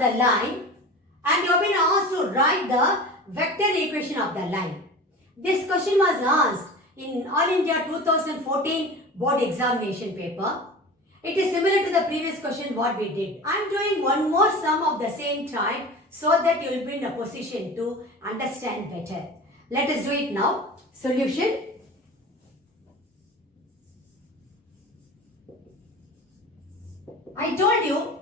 of the line and you have been asked to write the vector equation of the line. This question was asked in All India 2014 board examination paper. It is similar to the previous question what we did. I am doing one more sum of the same type so that you will be in a position to understand better. Let us do it now. Solution. I told you,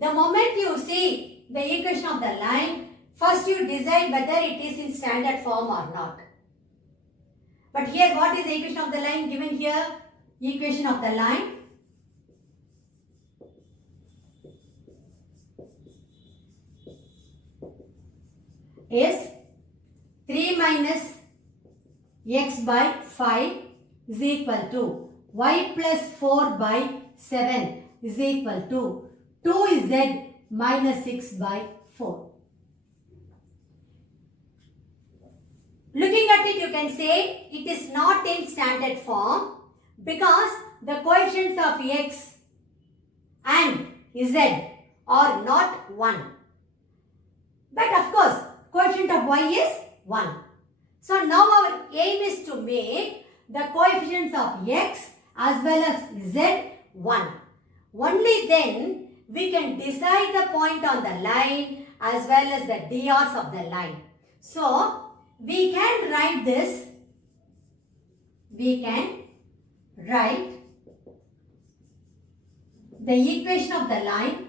the moment you see the equation of the line, first you decide whether it is in standard form or not. But here what is the equation of the line given here? Equation of the line is 3 minus x by 5 is equal to y plus 4 by 7 is equal to 2z minus 6 by 4. Looking at it, you can say it is not in standard form because the coefficients of x and z are not 1. But of course, coefficient of y is 1. So now our aim is to make the coefficients of x as well as z 1. Only then we can decide the point on the line as well as the drs of the line. So we can write this. We can write the equation of the line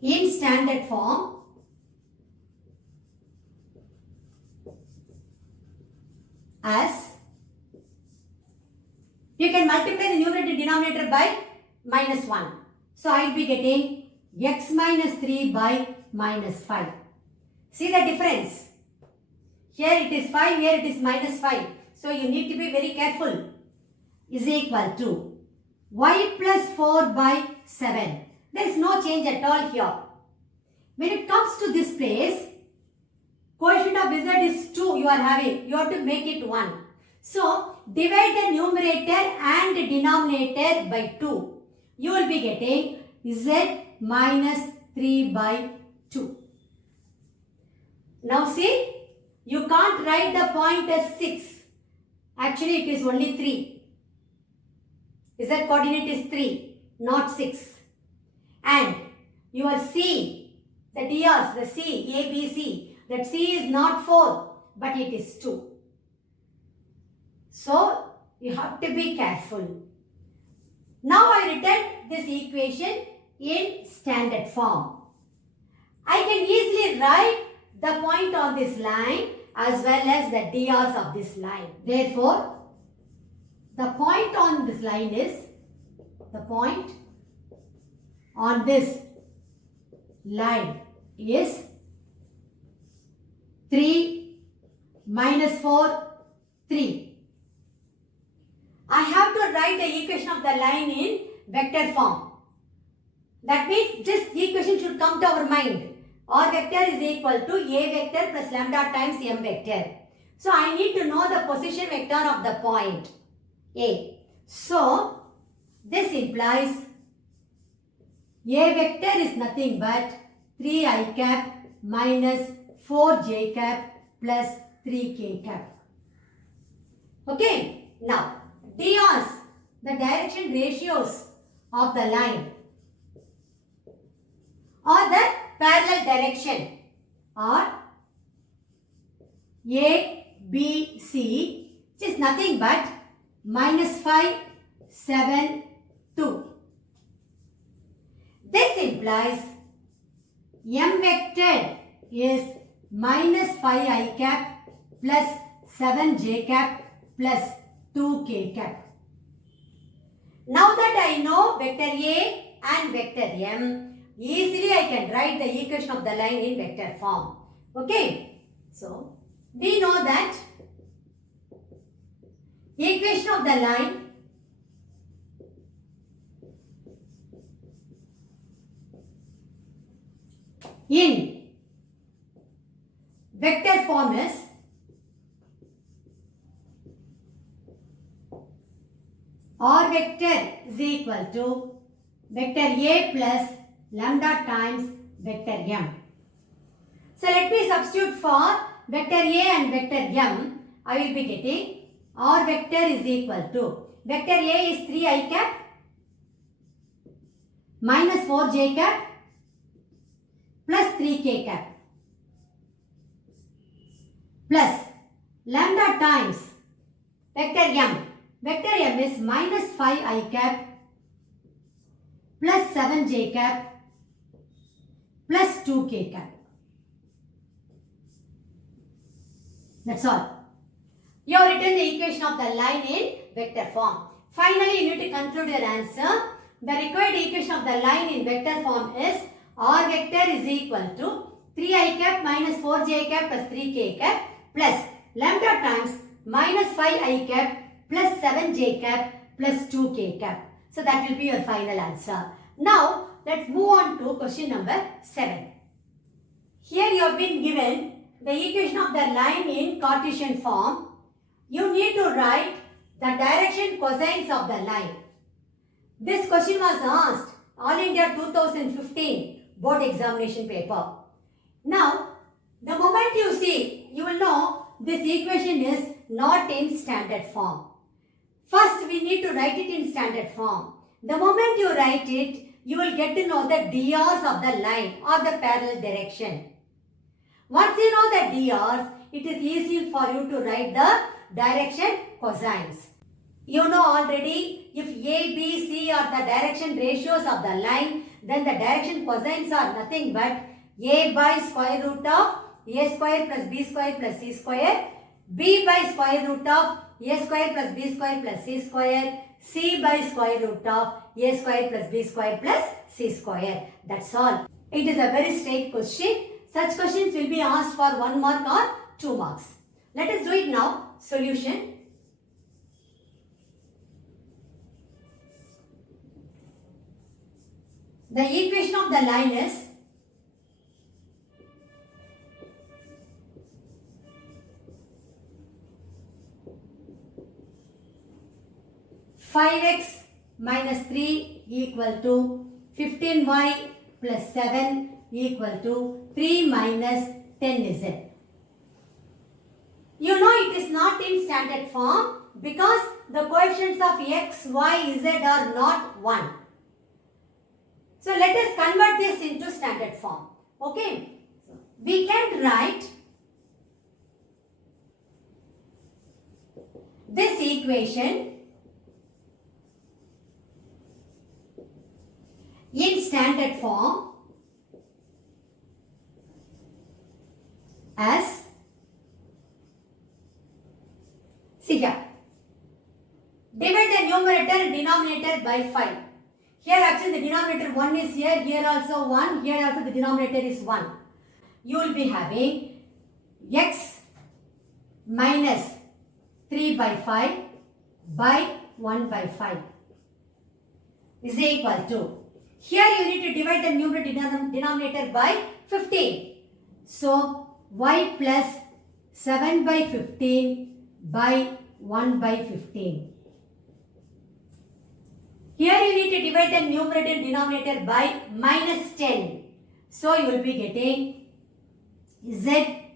in standard form as, you can multiply the numerator and denominator by minus 1. So I will be getting x minus 3 by minus 5. See the difference? Here it is 5, here it is minus 5. So you need to be very careful. Is equal to y plus 4 by 7. There is no change at all here. When it comes to this place, coefficient of z is 2 you are having. You have to make it 1. So divide the numerator and denominator by 2. You will be getting z minus 3 by 2. Now see, you can't write the point as 6. Actually it is only 3. Z coordinate is 3, not 6. And your C, the drs, the C, A, B, C, that C is not 4, but it is 2. So you have to be careful. Now I written this equation in standard form. I can easily write the point on this line as well as the drs of this line. Therefore, the point on this line is, the point on this line is 3 minus 4, 3. I have to write the equation of the line in vector form. That means this equation should come to our mind. R vector is equal to A vector plus lambda times M vector. So I need to know the position vector of the point A. So this implies A vector is nothing but 3i cap minus 4j cap plus 3k cap. Okay. Now, drs, the direction ratios of the line or the parallel direction are A, B, C, which is nothing but minus 5, 7, 2. This implies M vector is minus 5i cap plus 7j cap plus 2k cap. Now that I know vector A and vector M, easily I can write the equation of the line in vector form. Okay. So, we know that equation of the line in vector form is r vector is equal to vector a plus lambda times vector m. So let me substitute for vector a and vector m. I will be getting r vector is equal to vector a is 3 I cap minus 4 j cap plus 3 k cap plus lambda times vector m. Vector m is minus 5 I cap plus 7 j cap plus 2 k cap. That's all. You have written the equation of the line in vector form. Finally, you need to conclude your answer. The required equation of the line in vector form is r vector is equal to 3 I cap minus 4 j cap plus 3 k cap plus lambda times minus 5 I cap plus 7 j cap plus 2 k cap. So that will be your final answer. Now, let's move on to question number 7. Here you have been given the equation of the line in Cartesian form. You need to write the direction cosines of the line. This question was asked All India 2015 board examination paper. Now, the moment you see, you will know this equation is not in standard form. First, we need to write it in standard form. The moment you write it, you will get to know the drs of the line or the parallel direction. Once you know the drs, it is easy for you to write the direction cosines. You know already, if A, B, C are the direction ratios of the line, then the direction cosines are nothing but A by square root of A square plus B square plus C square, B by square root of A square plus B square plus C square, C by square root of A square plus B square plus C square. That's all. It is a very straight question. Such questions will be asked for 1 mark or 2 marks. Let us do it now. Solution. The equation of the line is 5x minus 3 equal to 15y plus 7 equal to 3 minus 10z. You know it is not in standard form because the coefficients of x, y, z are not 1. So let us convert this into standard form. Okay. We can write this equation in standard form as, see here, divide the numerator and denominator by 5. Here actually the denominator 1 is here also 1, here also the denominator is 1. You will be having x minus 3 by 5 by 1 by 5 is equal to, here you need to divide the numerator denominator by 15. So y plus 7 by 15 by 1 by 15. Here you need to divide the numerator and denominator by minus 10. So you will be getting z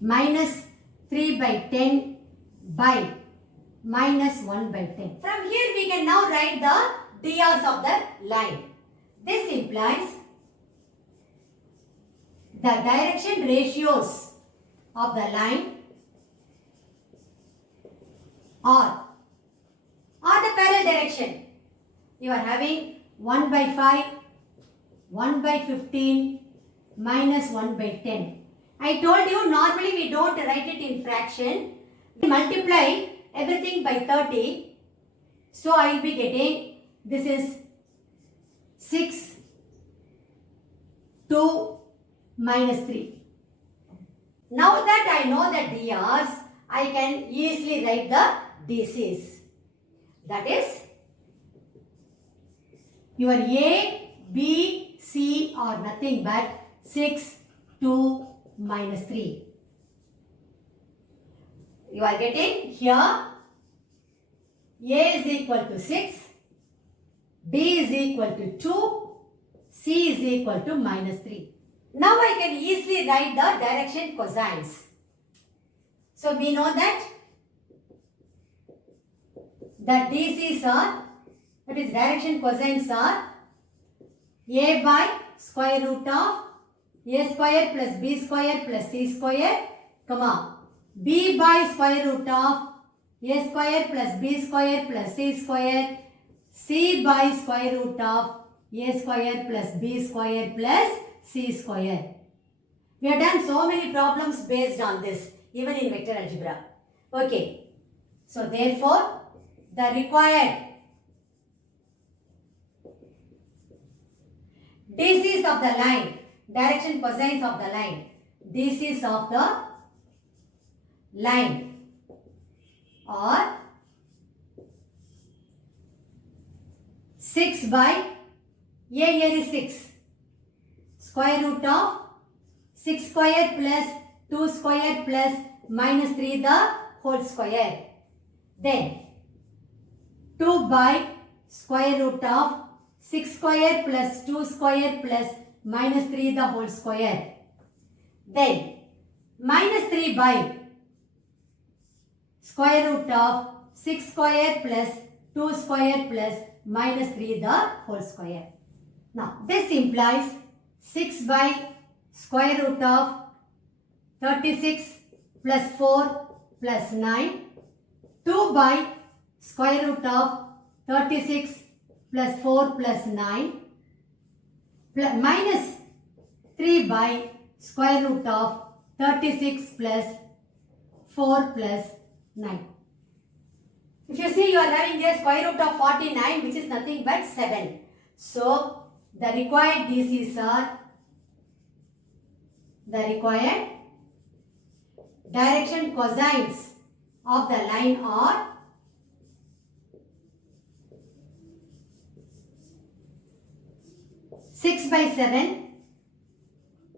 minus 3 by 10 by minus 1 by 10. From here we can now write the drs of the line. This implies the direction ratios of the line are the parallel direction. You are having 1 by 5, 1 by 15, minus 1 by 10. I told you normally we don't write it in fraction. We multiply everything by 30. So I will be getting, this is 6, 2, minus 3. Now that I know the drs, I can easily write the dc's. That is, your A, B, C are nothing but 6, 2, minus 3. You are getting here A is equal to 6, B is equal to 2, C is equal to minus 3. Now I can easily write the direction cosines. So we know that DCs are, that is direction cosines are A by square root of A square plus B square plus C square, comma, B by square root of A square plus B square plus C square, C by square root of A square plus B square plus C square. We have done so many problems based on this, even in vector algebra. Okay. So therefore, the required DCs of the line, direction cosines of the line, DCs of the line are 6 by, here is 6, square root of 6 square plus 2 square plus minus 3 the whole square. Then 2 by square root of 6 square plus 2 square plus minus 3 the whole square. Then minus 3 by square root of 6 square plus 2 square plus minus 3 the whole square. Now this implies 6 by square root of 36 plus 4 plus 9, 2 by square root of 36 plus 4 plus 9, minus 3 by square root of 36 plus 4 plus 9. If you see, you are having a square root of 49, which is nothing but 7. So the required DCs are, the required direction cosines of the line are 6 by 7,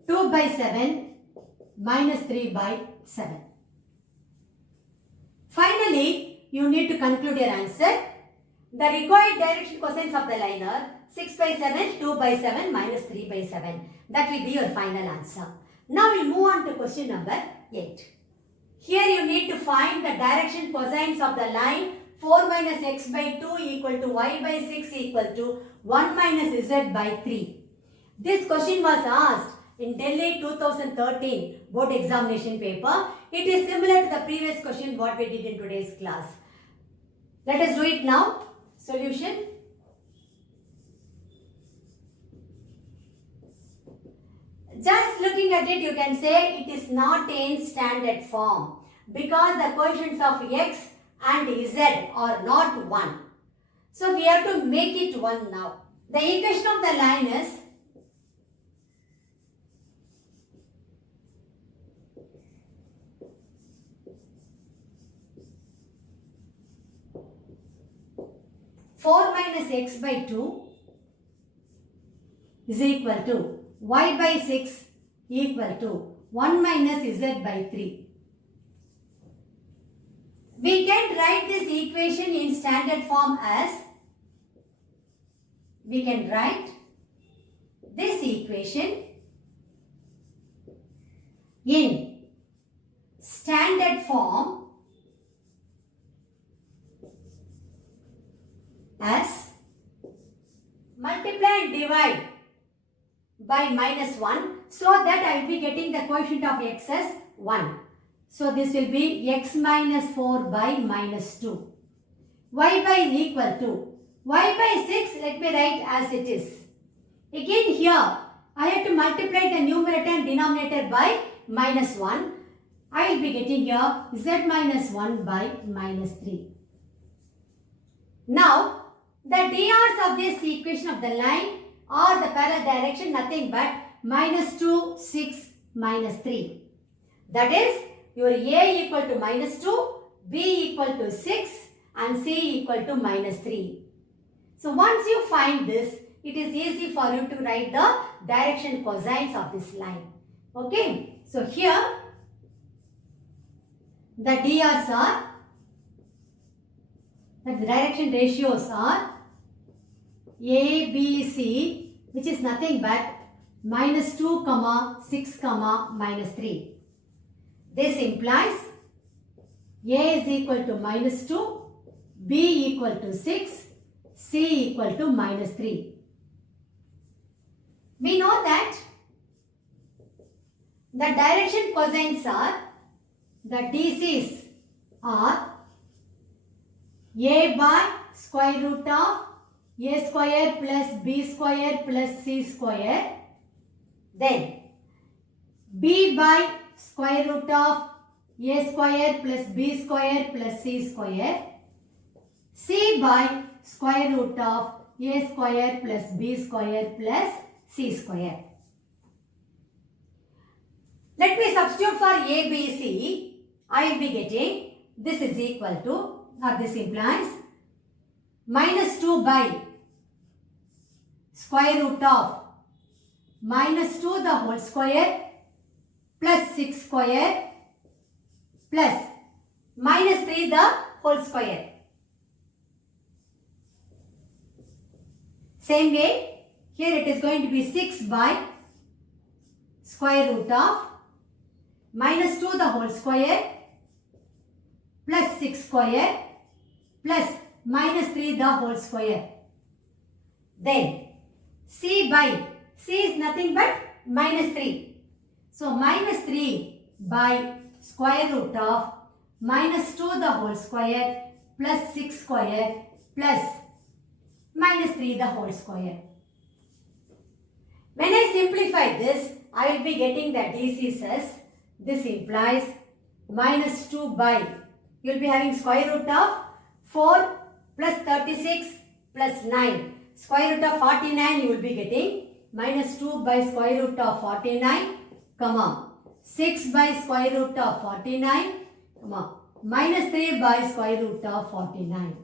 2 by 7, minus 3 by 7. Finally, you need to conclude your answer. The required direction cosines of the line are 6 by 7, 2 by 7, minus 3 by 7. That will be your final answer. Now we move on to question number 8. Here you need to find the direction cosines of the line 4 minus x by 2 equal to y by 6 equal to 1 minus z by 3. This question was asked in Delhi 2013 board examination paper. It is similar to the previous question what we did in today's class. Let us do it now. Solution. Just looking at it, you can say it is not in standard form because the coefficients of x and z are not 1. So we have to make it 1 now. The equation of the line is (4 minus x by 2) is equal to y by 6 equal to 1 minus z by 3. We can write this equation in standard form as, we can write this equation in standard form as multiply and divide by minus 1, so that I will be getting the coefficient of x as 1. So this will be x minus 4 by minus 2. Y by equal to y by 6, let me write as it is. Again here, I have to multiply the numerator and denominator by minus 1. I will be getting here z minus 1 by minus 3. Now, the drs of this equation of the line or the parallel direction nothing but minus 2, 6, minus 3. That is, your A equal to minus 2, B equal to 6 and C equal to minus 3. So once you find this, it is easy for you to write the direction cosines of this line. Okay. So here, the drs are That the direction ratios are A, B, C, which is nothing but minus 2, comma 6, comma minus 3. This implies A is equal to minus 2, B equal to 6, C equal to minus 3. We know that the direction cosines are, the DCs are A by square root of A square plus B square plus C square, then B by square root of A square plus B square plus C square, C by square root of A square plus B square plus C square. Let me substitute for A, B, C. I will be getting this is equal to, or this implies minus 2 by square root of minus 2 the whole square plus 6 square plus minus 3 the whole square. Same way, here it is going to be 6 by square root of minus 2 the whole square plus 6 square plus minus 3 the whole square. Then C by, C is nothing but minus 3. So minus 3 by square root of minus 2 the whole square plus 6 square plus minus 3 the whole square. When I simplify this, I will be getting the DCs as, this implies minus 2 by, you will be having square root of 4 plus 36 plus 9. Square root of 49 you will be getting minus 2 by square root of 49, comma 6 by square root of 49, comma minus 3 by square root of 49.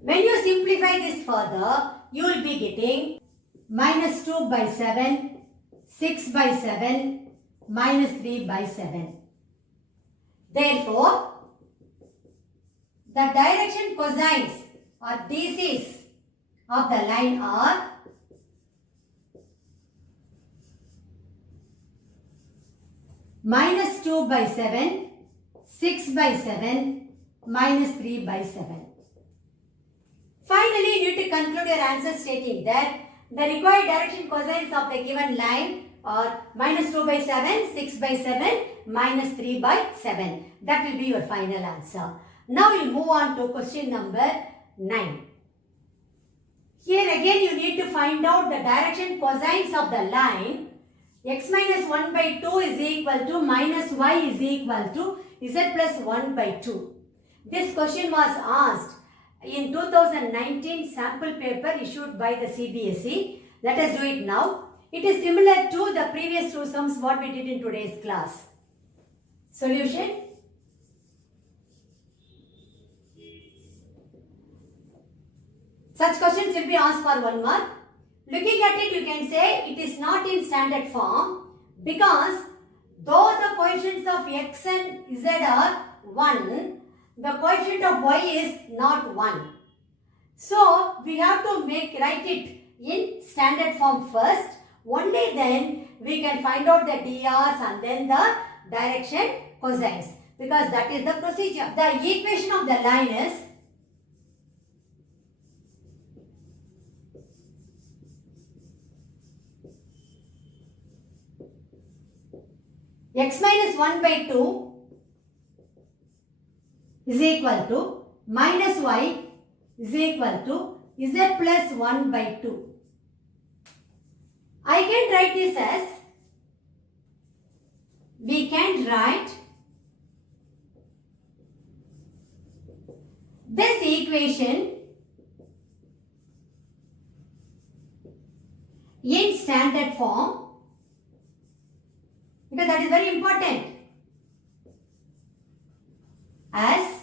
When you simplify this further, you will be getting minus 2 by 7, 6 by 7, minus 3 by 7. Therefore, the direction cosines or DCs of the line are minus 2 by 7, 6 by 7, minus 3 by 7. Finally, you need to conclude your answer stating that the required direction cosines of the given line are minus 2 by 7, 6 by 7, minus 3 by 7. That will be your final answer. Now we will move on to question number 9. Here again you need to find out the direction cosines of the line x minus 1 by 2 is equal to minus y is equal to z plus 1 by 2. This question was asked in 2019 sample paper issued by the CBSE. Let us do it now. It is similar to the previous two sums what we did in today's class. Solution. Such questions will be asked for 1 mark. Looking at it, you can say it is not in standard form because though the coefficients of x and z are 1, the coefficient of y is not 1. So, we have to write it in standard form first. Only then we can find out the drs and then the direction cosines, because that is the procedure. The equation of the line is x minus 1 by 2 is equal to minus y is equal to z plus 1 by 2. I can write this as, we can write this equation in standard form, because that is very important, as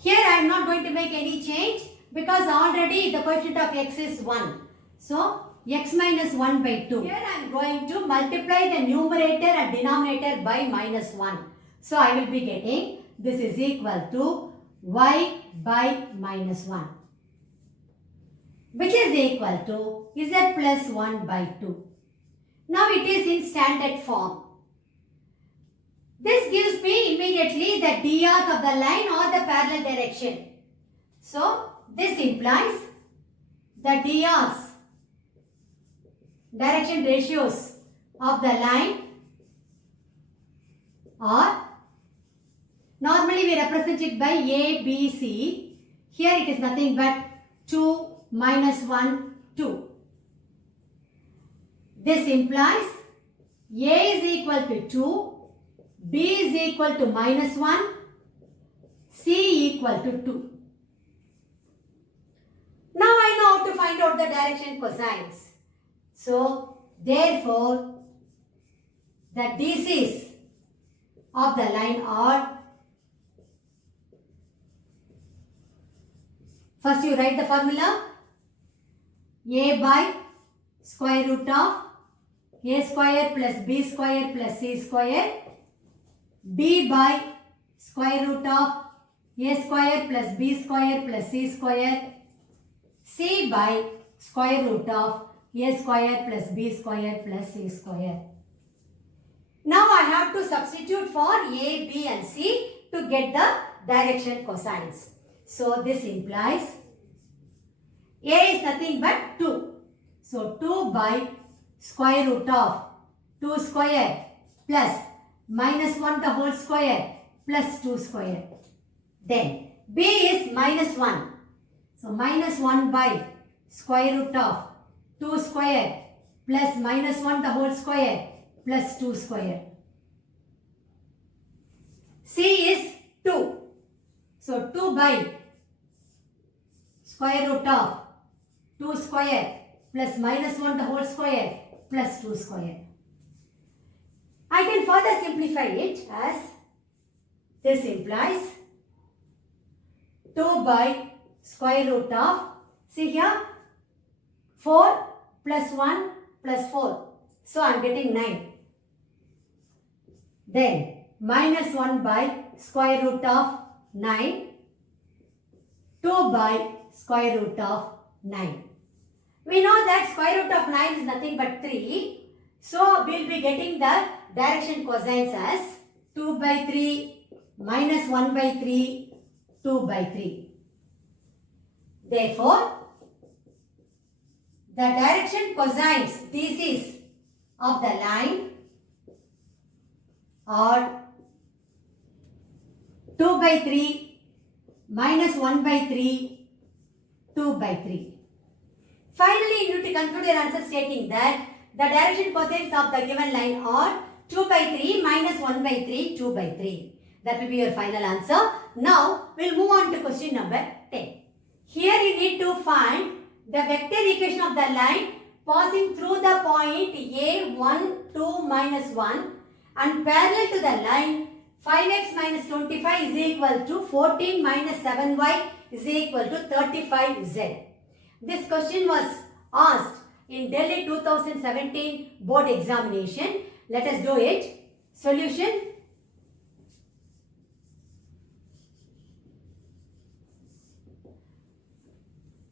here I am not going to make any change because already the coefficient of x is 1. So, x minus 1 by 2. Here I am going to multiply the numerator and denominator by minus 1. So I will be getting this is equal to y by minus 1, which is equal to z plus 1 by 2. Now it is in standard form. This gives me immediately the dr of the line or the parallel direction. So this implies the dr's, direction ratios of the line are, normally we represent it by A, B, C. Here it is nothing but 2, minus 1, 2. This implies A is equal to 2, B is equal to minus 1, C equal to 2. Now I know how to find out the direction cosines. So, therefore, the DCs of the line are, first you write the formula, A by square root of A square plus B square plus C square, B by square root of A square plus B square plus C square, C by square root of A square plus B square plus C square. Now I have to substitute for A, B and C to get the direction cosines. So this implies A is nothing but 2. So 2 by square root of 2 square plus minus 1 the whole square plus 2 square. Then B is minus 1. So minus 1 by square root of 2 square plus minus 1 the whole square plus 2 square. C is 2. So 2 by square root of 2 square plus minus 1 the whole square plus 2 square. I can further simplify it as this implies 2 by square root of, see here, 4 plus 1 plus 4. So I am getting 9. Then minus 1 by square root of 9, 2 by square root of 9. We know that square root of 9 is nothing but 3. So we will be getting the direction cosines as 2 by 3, minus 1 by 3, 2 by 3. Therefore, the direction cosines, DCs of the line are 2 by 3, minus 1 by 3, 2 by 3. Finally, you need to conclude your answer stating that the direction cosines of the given line are 2 by 3, minus 1 by 3, 2 by 3. That will be your final answer. Now, we will move on to question number 10. Here you need to find the vector equation of the line passing through the point A, 1, 2, minus 1 and parallel to the line 5x minus 25 is equal to 14 minus 7y is equal to 35z. This question was asked in Delhi 2017 board examination. Let us do it. Solution.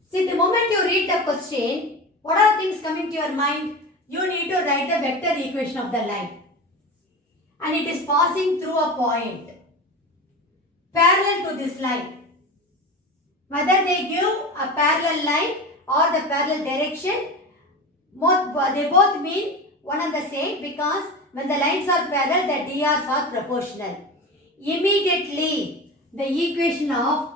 See, the moment you read the question, what are things coming to your mind? You need to write the vector equation of the line. And it is passing through a point parallel to this line. Whether they give a parallel line or the parallel direction, they both mean one and the same, because when the lines are parallel, the DRs are proportional. Immediately, the equation of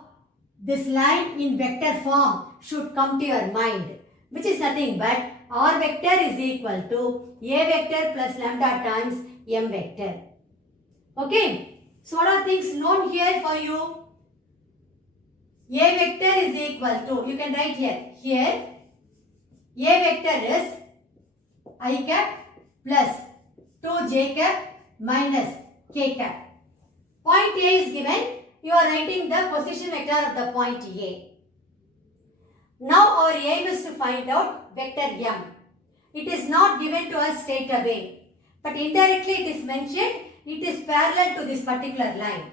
this line in vector form should come to your mind, which is nothing but R vector is equal to A vector plus lambda times M vector. Okay. So what are things known here for you? A vector is equal to, you can write here. Here, A vector is I cap plus 2j cap minus k cap. Point A is given. You are writing the position vector of the point A. Now our aim is to find out vector M. It is not given to us straight away, but indirectly it is mentioned it is parallel to this particular line.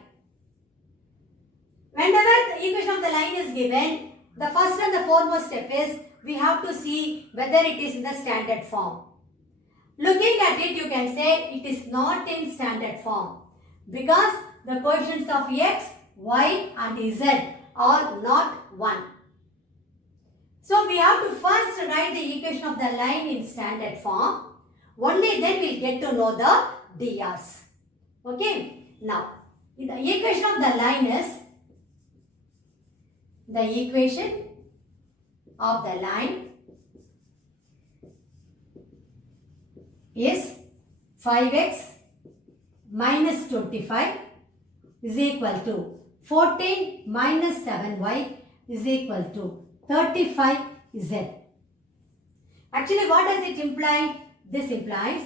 Whenever the equation of the line is given, the first and the foremost step is we have to see whether it is in the standard form. Looking at it, you can say it is not in standard form because the coefficients of x, y and z are not 1. So we have to first write the equation of the line in standard form. Only then we will get to know the drs. Okay. Now, the equation of the line is is 5x minus 25 is equal to 14 minus 7y is equal to 35z. Actually, what does it imply? This implies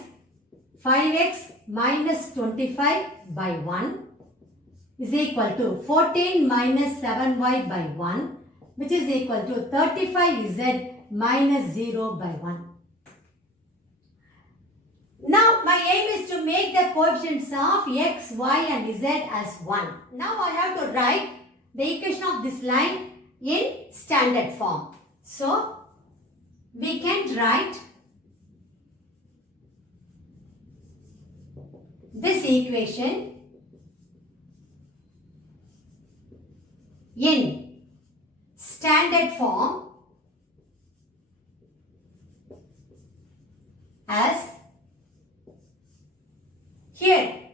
5x minus 25 by 1 is equal to 14 minus 7y by 1, which is equal to 35z minus 0 by 1. Now, my aim is to make the coefficients of x, y and z as 1. Now, I have to write the equation of this line in standard form. So, we can write this equation in standard form as here.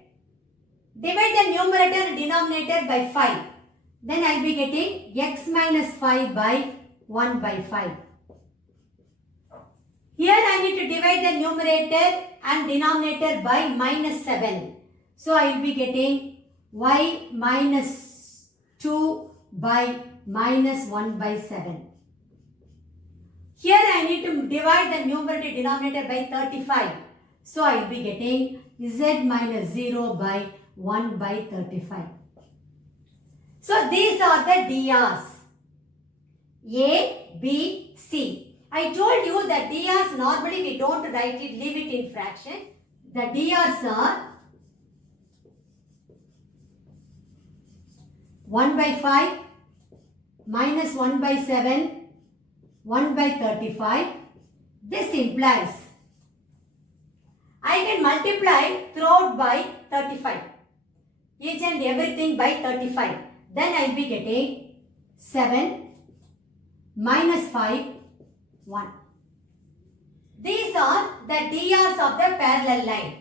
Divide the numerator and denominator by 5. Then I will be getting x minus 5 by 1 by 5. Here I need to divide the numerator and denominator by minus 7. So I will be getting y minus 2 by minus 1 by 7. Here I need to divide the numerator denominator by 35. So I will be getting z minus 0 by 1 by 35. So these are the drs. A, B, C. I told you that drs normally we don't write it, leave it in fraction. The drs are 1 by 5 minus 1 by 7, 1 by 35. This implies I can multiply throughout by 35. Each and everything by 35. Then I will be getting 7 minus 5, 1. These are the drs of the parallel line.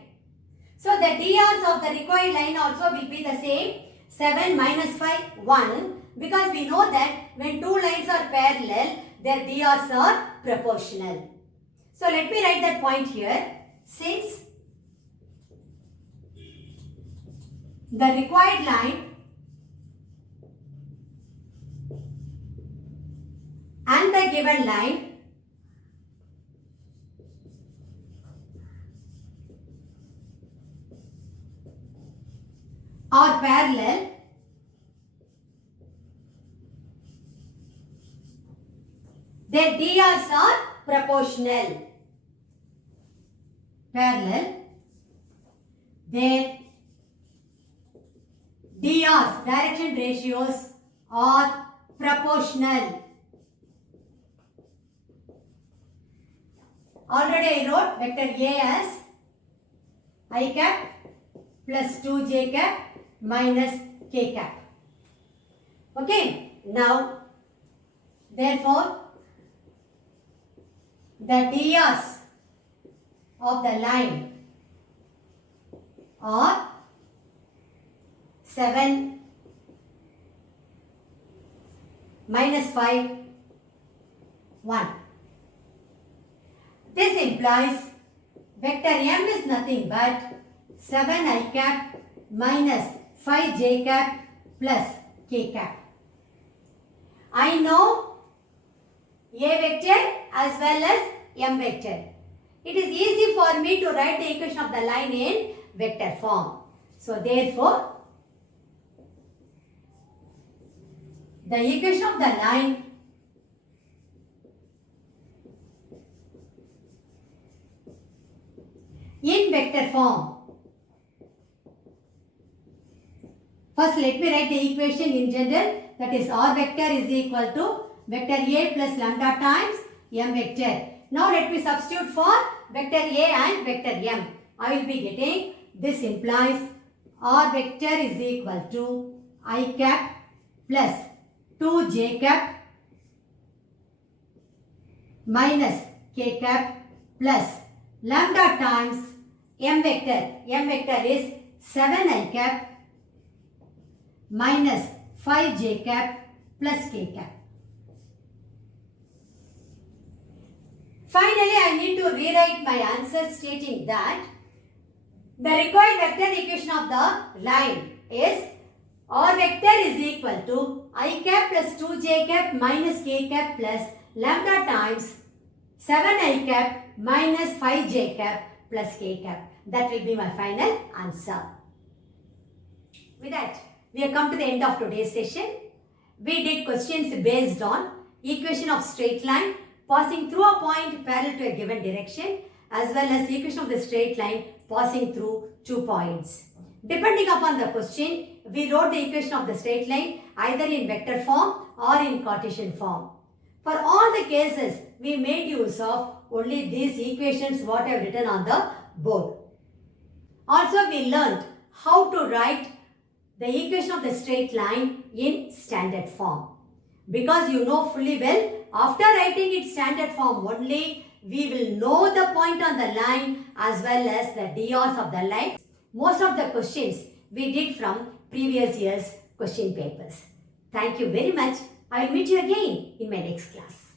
So the drs of the required line also will be the same. 7 minus 5, 1. Because we know that when two lines are parallel, their drs are proportional. So let me write that point here. Since the required line and the given line are parallel, their drs are proportional. Parallel, their drs, direction ratios, are proportional. Already I wrote vector A as I cap plus 2j cap minus k cap. Okay, now therefore the drs of the line are 7 minus 5, 1. This implies vector m is nothing but 7i cap minus 5j cap plus k cap. I know a vector as well as m vector. It is easy for me to write the equation of the line in vector form. So therefore, the equation of the line in vector form First, let me write the equation in general. That is r vector is equal to vector a plus lambda times m vector. Now, let me substitute for vector a and vector m. I will be getting, this implies r vector is equal to I cap plus 2j cap minus k cap plus lambda times m vector. M vector is 7i cap minus 5j cap plus k cap. Finally, I need to rewrite my answer stating that the required vector equation of the line is r vector is equal to I cap plus 2j cap minus k cap plus lambda times 7i cap minus 5j cap plus k cap. That will be my final answer. With that, we have come to the end of today's session. We did questions based on equation of straight line passing through a point parallel to a given direction, as well as equation of the straight line passing through 2 points. Depending upon the question, we wrote the equation of the straight line either in vector form or in Cartesian form. For all the cases, we made use of only these equations what I have written on the board. Also, we learnt how to write the equation of the straight line in standard form. Because you know fully well, after writing it standard form only, we will know the point on the line as well as the drs of the line. Most of the questions we did from previous year's question papers. Thank you very much. I will meet you again in my next class.